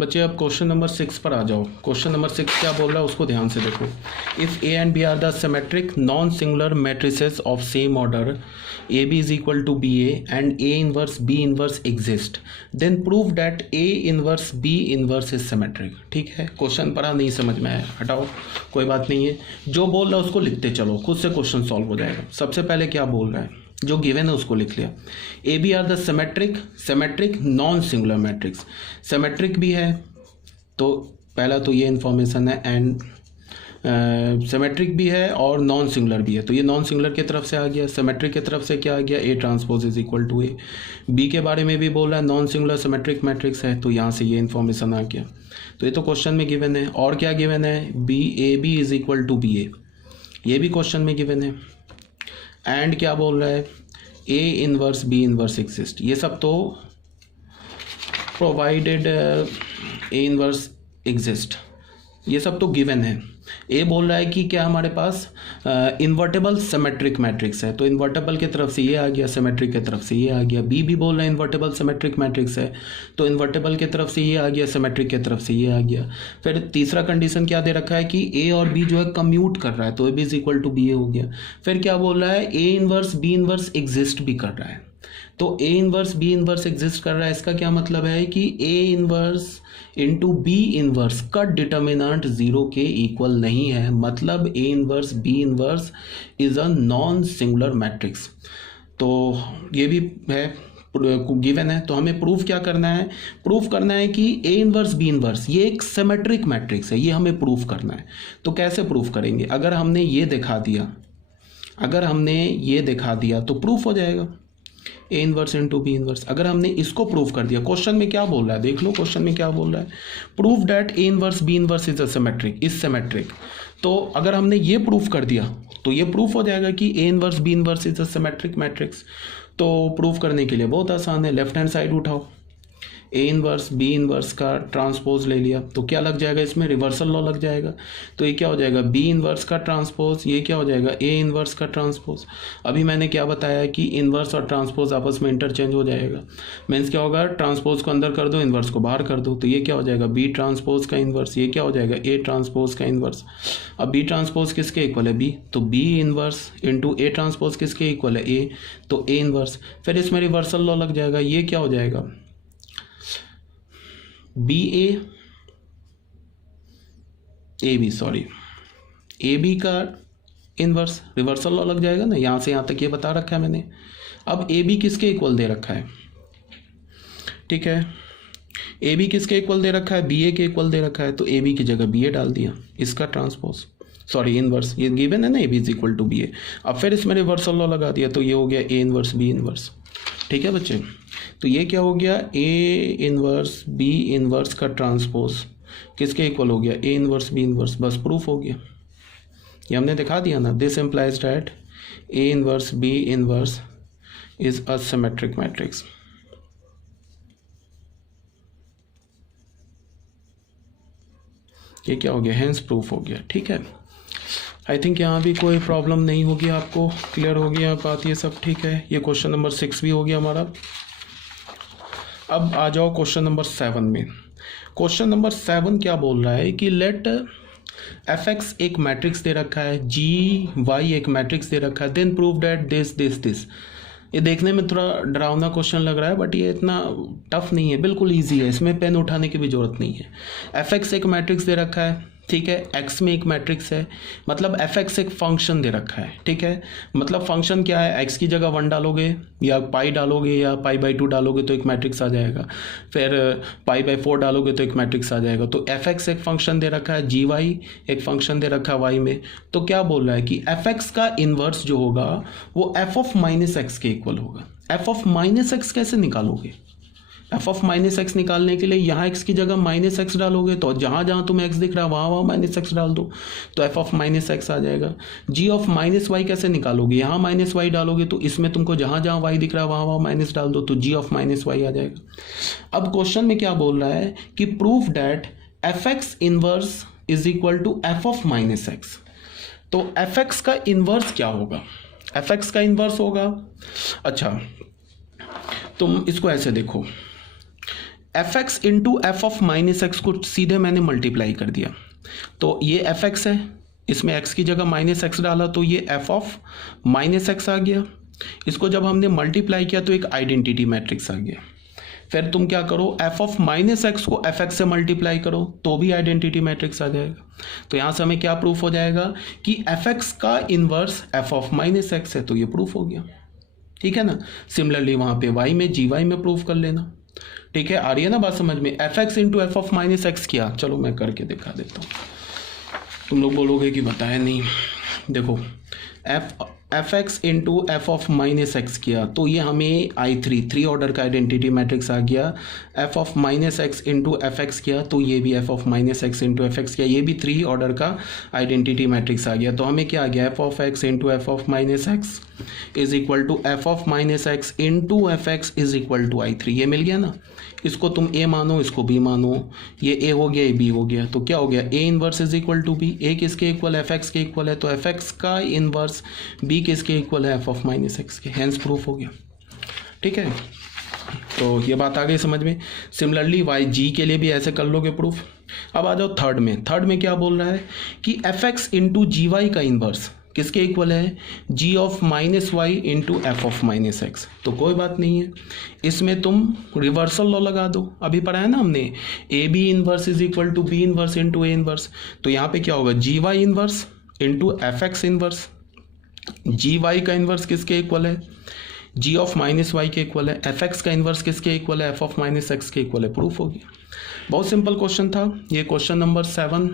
बच्चे अब question number 6 पर आ जाओ। क्वेश्चन नंबर 6 क्या बोल रहा है उसको ध्यान से देखो। If A and B are the symmetric non singular matrices of same order A B is equal to B A and A inverse B inverse exist then prove that A inverse B inverse is symmetric. ठीक है, question पढ़ा नहीं समझ में आया, हटाओ, कोई बात नहीं है। जो बोल रहा है उसको लिखते चलो, खुद से क्वेश्चन सॉल्व हो जाएगा। सबसे पहले क्या बोल रहा है, जो गिवन है उसको लिख लिया। A B are the symmetric non singular matrix. Symmetric भी है तो पहला तो ये इन्फॉर्मेशन है, एंड सिमेट्रिक भी है और नॉन सिंगुलर भी है, तो ये नॉन सिंगुलर की तरफ से आ गया। सिमेट्रिक की तरफ से क्या आ गया, A transpose is equal to A. B के बारे में भी बोल रहा है नॉन सिंगुलर सिमेट्रिक मैट्रिक्स है, तो यहाँ से ये इन्फॉर्मेशन आ गया। तो ये तो क्वेश्चन में गिवन है। और क्या गिवन है, B A B is equal to B A, ये भी क्वेश्चन में गिवन है। एंड क्या बोल रहा है, A inverse B inverse exist. ये सब तो प्रोवाइडेड ए इनवर्स एग्जिस्ट, ये सब तो गिवन है। ए बोल रहा है कि क्या हमारे पास इन्वर्टेबल सिमेट्रिक मैट्रिक्स है, तो इन्वर्टेबल की तरफ से ये आ गया, सिमेट्रिक की तरफ से ये आ गया। बी भी बोल रहा है इन्वर्टेबल सिमेट्रिक मैट्रिक्स है, तो इन्वर्टेबल की तरफ से ये आ गया, सिमेट्रिक की तरफ से ये आ गया। फिर तीसरा कंडीशन क्या दे रखा है कि ए और बी जो है कम्यूट कर रहा है, तो A B is equal to B A हो गया। फिर क्या बोल रहा है, A inverse B inverse exist भी कर रहा है, तो A inverse B inverse exist कर रहा है। इसका क्या मतलब है कि A inverse into B inverse का डिटर्मिनेंट 0 के इक्वल नहीं है, मतलब A inverse B inverse is a non singular matrix. तो ये भी है, गिवन है। तो हमें प्रूफ क्या करना है, प्रूफ करना है कि ए इनवर्स बी इनवर्स ये एक सिमेट्रिक मैट्रिक्स है, ये हमें प्रूफ करना है। तो कैसे प्रूफ करेंगे, अगर हमने ये दिखा दिया तो प्रूफ हो जाएगा, A inverse into B inverse. अगर हमने इसको प्रूव कर दिया, क्वेश्चन में क्या बोल रहा है देख लो, क्वेश्चन में क्या बोल रहा है, prove that A inverse B inverse is a symmetric, is symmetric. तो अगर हमने ये प्रूफ कर दिया तो ये प्रूफ हो जाएगा कि A inverse B inverse is a symmetric matrix. तो प्रूफ करने के लिए बहुत आसान है, लेफ्ट हैंड साइड उठाओ, ए इनवर्स बी इनवर्स का ट्रांसपोज ले लिया, तो क्या लग जाएगा इसमें, रिवर्सल लॉ लग जाएगा। तो ये क्या हो जाएगा, बी इनवर्स का ट्रांसपोज, ये क्या हो जाएगा, ए इनवर्स का ट्रांसपोज। अभी मैंने क्या बताया कि इनवर्स और ट्रांसपोज आपस में इंटरचेंज हो जाएगा। मीन्स क्या होगा, ट्रांसपोज को अंदर कर दो, इनवर्स को बाहर कर दो, तो ये क्या हो जाएगा, बी ट्रांसपोज का इनवर्स, ये क्या हो जाएगा, ए ट्रांसपोज का इनवर्स। अब बी ट्रांसपोज किसके इक्वल है, बी, तो B inverse into A transpose किसके इक्वल है, ए, तो ए इनवर्स। फिर इसमें रिवर्सल लॉ लग जाएगा, ये क्या हो जाएगा, बी ए बी का इनवर्स, रिवर्सल लॉ लग जाएगा ना, यहाँ से यहाँ तक ये बता रखा है मैंने। अब ए बी किसके इक्वल दे रखा है, ठीक है, ए बी किसके इक्वल दे रखा है, बी ए के इक्वल दे रखा है, तो ए बी की जगह बी ए डाल दिया, इसका ट्रांसपोज, सॉरी इनवर्स, ये गिवन है ना, A B is equal to B A. अब फिर इसमें रिवर्सल लॉ लगा दिया, तो ये हो गया ए इनवर्स बी इनवर्स। ठीक है बच्चे, तो ये क्या हो गया, ए इनवर्स बी इनवर्स का ट्रांसपोज किसके इक्वल हो गया, ए इनवर्स बी इनवर्स, बस प्रूफ हो गया, ये हमने दिखा दिया ना। This implies that A inverse B inverse is a symmetric matrix. ये क्या हो गया, हेंस प्रूफ हो गया। ठीक है, आई थिंक यहाँ भी कोई प्रॉब्लम नहीं होगी, आपको क्लियर हो गया बात, ये सब ठीक है। ये क्वेश्चन नंबर 6 भी हो गया हमारा। अब आ जाओ क्वेश्चन नंबर 7 में। क्वेश्चन नंबर 7 क्या बोल रहा है कि लेट एफ एक्स एक मैट्रिक्स दे रखा है, जी वाई एक मैट्रिक्स दे रखा है, then prove that this this this. ये देखने में थोड़ा डरावना क्वेश्चन लग रहा है, बट ये इतना टफ नहीं है, बिल्कुल ईजी है, इसमें पेन उठाने की भी जरूरत नहीं है। एफ एक्स एक मैट्रिक्स दे रखा है, ठीक है, एक्स में एक मैट्रिक्स है, मतलब एफ एक्स एक फंक्शन दे रखा है। ठीक है, मतलब फंक्शन क्या है, एक्स की जगह 1 डालोगे या पाई डालोगे या पाई बाई 2 डालोगे तो एक मैट्रिक्स आ जाएगा, फिर पाई बाई 4 डालोगे तो एक मैट्रिक्स आ जाएगा। तो एफ एक्स एक फंक्शन दे रखा है, जी वाई एक फंक्शन दे रखा है वाई में। तो क्या बोल रहा है कि एफ एक्स का इन्वर्स जो होगा वो एफ ऑफ माइनस एक्स के इक्वल होगा। एफ ऑफ माइनस एक्स कैसे निकालोगे, एफ ऑफ माइनस एक्स निकालने के लिए यहाँ एक्स की जगह माइनस एक्स डालोगे, तो जहाँ जहाँ तुम्हें एक्स दिख रहा है वहाँ माइनस एक्स डाल दो, तो एफ ऑफ माइनस एक्स आ जाएगा। जी ऑफ माइनस वाई कैसे निकालोगे, यहाँ माइनस वाई डालोगे, तो इसमें तुमको जहाँ जहाँ वाई दिख रहा है वहाँ माइनस डाल दो, तो जी ऑफ माइनस वाई आ जाएगा। अब क्वेश्चन में क्या बोल रहा है कि proof that F x inverse is equal to F of minus x. तो एफ एक्स का इनवर्स क्या होगा, एफ एक्स का इनवर्स होगा, अच्छा तुम इसको ऐसे देखो, F x into F of minus x को सीधे मैंने मल्टीप्लाई कर दिया, तो ये एफ एक्स है, इसमें एक्स की जगह माइनस एक्स डाला तो ये एफ ऑफ माइनस एक्स आ गया। इसको जब हमने मल्टीप्लाई किया तो एक आइडेंटिटी मैट्रिक्स आ गया। फिर तुम क्या करो, एफ ऑफ माइनस एक्स को एफ एक्स से मल्टीप्लाई करो तो भी आइडेंटिटी मैट्रिक्स आ जाएगा। तो यहाँ से हमें क्या प्रूफ हो जाएगा कि एफ एक्स का inverse F of minus x है, तो ये प्रूफ हो गया। ठीक है ना। सिमिलरली वहाँ पे वाई में जी वाई में प्रूफ कर लेना। ठीक है, आ रही है ना बात समझ में। F x into F of minus x किया, चलो मैं करके दिखा देता हूँ, तुम लोग बोलोगे कि बताया नहीं। देखो F x into F of minus x किया तो ये हमें थ्री ऑर्डर का आइडेंटिटी मैट्रिक्स आ गया। F of minus X into F x किया तो ये भी F of minus X into F x किया, ये भी 3 ऑर्डर का आइडेंटिटी मैट्रिक्स आ गया। तो हमें क्या आ गया, F of X into F of minus X is equal to F of minus X into F X is equal to I3। ये मिल गया ना। इसको तुम ए मानो, इसको बी मानो, ये ए हो गया, ये बी हो गया, तो क्या हो गया, A inverse is equal to B. A किसके इक्वल, एफ एक्स के इक्वल है, तो एफ एक्स का इनवर्स बी किसके इक्वल है, एफ ऑफ माइनस एक्स के। हैंस प्रूफ हो गया। ठीक है, तो ये बात आ गई समझ में। सिमिलरली वाई जी के लिए भी ऐसे कर लोगे प्रूफ। अब आ जाओ थर्ड में। थर्ड में क्या बोल रहा है कि f x into g y का इनवर्स किसके इक्वल है, g of minus y into F of minus x. तो कोई बात नहीं है, इसमें तुम रिवर्सल लॉ लगा दो। अभी पढ़ा है ना हमने, A B inverse is equal to B inverse into A inverse. तो यहाँ पे क्या होगा, g y inverse into F x inverse. G y का इनवर्स किसके इक्वल है, जी ऑफ माइनस वाई के इक्वल है। एफ एक्स का इनवर्स किसके इक्वल है, एफ ऑफ माइनस एक्स के इक्वल है। प्रूफ हो गया। बहुत सिंपल क्वेश्चन था ये, क्वेश्चन नंबर 7।